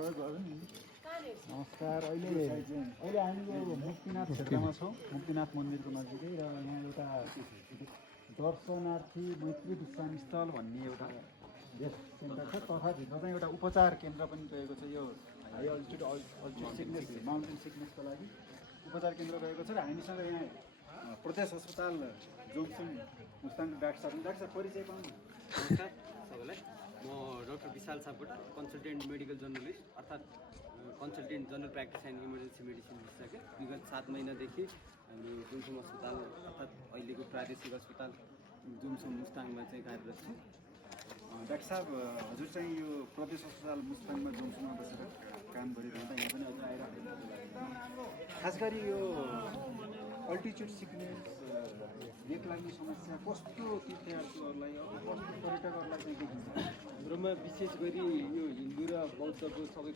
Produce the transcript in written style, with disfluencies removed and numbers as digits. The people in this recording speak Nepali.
प्रयोग गर्यो नि। नमस्कार। अहिले हामी यो मुक्तिनाथ क्षेत्रमा छौँ, मुक्तिनाथ मन्दिरको नजिकै, र यहाँ एउटा दर्शनार्थी मैत्री विश्राम स्थल भन्ने एउटा सेन्टर छ, तथा भित्र चाहिँ एउटा उपचार केन्द्र पनि रहेको छ। यो हाई अल्टिट्युड सिकनेस, माउन्टेन सिकनेसको लागि उपचार केन्द्र रहेको छ। र हामीसँग यहाँ प्रदेश अस्पताल जोङसुङ मुस्ताङ डाक्टर साहब परिचय पाउनु। नमस्कार सबैलाई, म डाक्टर विशाल सापकोटा, कन्सल्टेन्ट मेडिकल जर्नलिस्ट अर्थात् consultant general practice and emergency medicine विशेषज्ञ। विगत 7 महिनादेखि हामी जोङसुङ अस्पताल अर्थात् अहिलेको प्रादेशिक अस्पताल जोङसुङ मुस्ताङमा चाहिँ कार्यरत छु। डाक्टर साहब, हजुर चाहिँ यो प्रदेश अस्पताल मुस्ताङमा जोङसुङमा बसेर काम गरिरहँदा यहाँ पनि अझ आइराख्नु, खास गरी यो अल्टिट्युड सिकनेस, ब्रेक लाग्ने समस्या कस्तो तीर्थयात्रीहरूलाई, कस्तो पर्यटकहरूलाई चाहिँ देखिन्छ? हाम्रोमा विशेष गरी यो हिन्दू र बौद्धको सबै